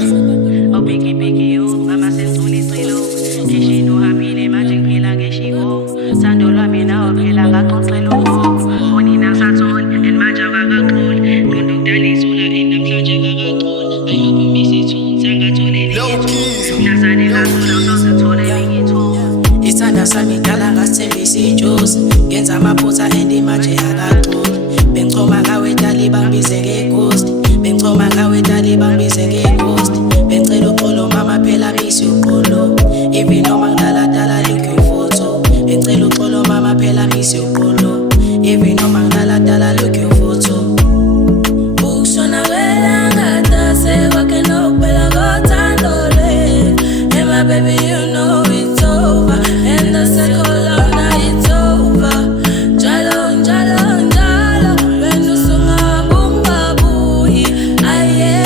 Oh, picky, picky, you, mama says, Tuli, Trilo. Kishi, no, Hamile, Magic, Pila, Geshigo. Sandola, Mina, Pila, Gato, Trilo. Monina, Saton, and Majaga, Gold. Kunduk, Dali, Sula, in the Plajaga, Gold. I hope you miss it soon. Sanga, Tole, Low keys. Shazade, Gato, Tole, Lingito. Isanda sami dala ngasithembisa ijuice ngenza amaphutha endimaje akaquli bengichoma ngawe dali bambize ngeghost bengichoma ngawe dali bambize ngeghost bengicela uxolo mama phela miss uxolo even noma ngidala dala likho ifoto bengicela uxolo mama phela miss uxolo even noma ngidala dala likho ifoto ukushona wela ngatase kwakhe nokuphela kothando lwe hey my baby you know it's over and the circle of night it's over njalo njalo njalo wena usungabumba buyi aye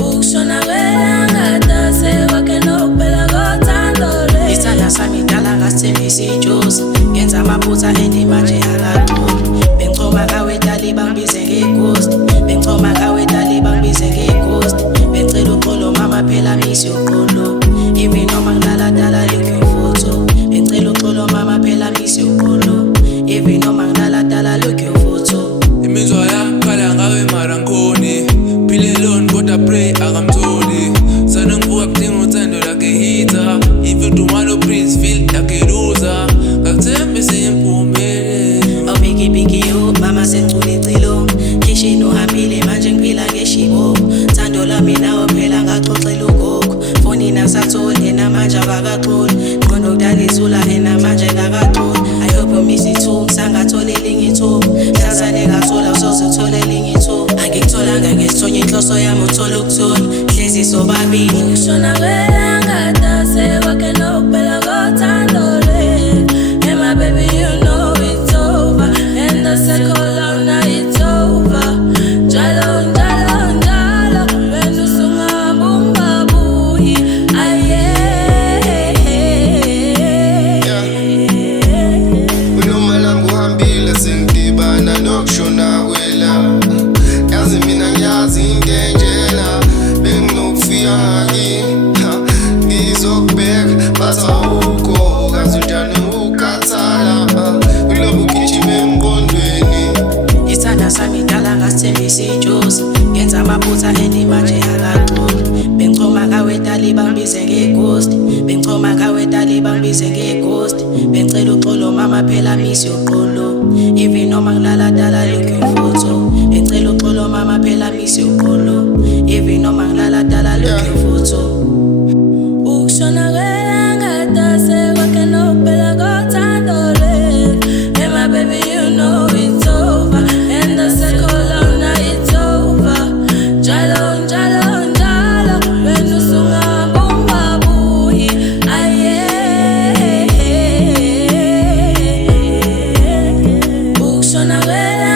ukushona wela ngatase kwakhe nokuphela kothando lwe isandla sami dala ngasithembisa ijuice ngenza amaphutha endimaje akaquli bengichoma ngawe dali bambize ngeghost bengichoma ngawe dali bambize ngeghost bengicela uxolo mama phela miss uxolo even noma ngidala dala likho ifoto bengicela uxolo mama phela miss uxolo even noma ngidala dala likho ifoto imizwa yami khala ngawe mara ngikhoni phile alone kodwa pray akamtholi sana ngivuka kudinga uthando like a hitter if you don't want to please feel like a loser ngakuthembisa impumelelo oh biggie biggie you mama sengicula icilo kishini uhambile manje ngiphila ngeshibo thando lami nawe phela ngaxoxela ugogo foni nasathole namanje akakaxoli qondo kudala ithula enamanje akakaxoli I hope you miss it too sangathole elinye ithuba hlazane ngathola uzozithola elinye ithuba angikutholanga ngesithonya inhloso yami uthola ukuthola hlezi sobabili ukushona wela ngatase kwakhe nokuphela kothando lwe hey my baby you know it's over and the circle of night it's over njalo njalo njalo wena usungabumba buyi aye Unomalanga uhambile sengidibana nokushona kwela yazi mina ngiyazi into enjena benginokufika ngizokubheka bathi awukho kazi unjani ukhathala ulobu gijima emqondweni isandla sami dala ngasithembisa ijuice ngenza amaphutha endimaje akaquli bengichoma ngawe dali bambize ngeghost bengichoma ngawe dali bambize ngeghost bengicela uxolo mama phela miss uxolo even noma ngilala dala likho ifoto bengicela uxolo mama phela miss uxolo even noma ngilala dala likho ifoto ukushona wela ngatase kwakhe nokuphela kothando lwe hey my baby you know it's over and the circle of night it's over njalo njalo njalo wena usungabumba buyi aye ukushona wela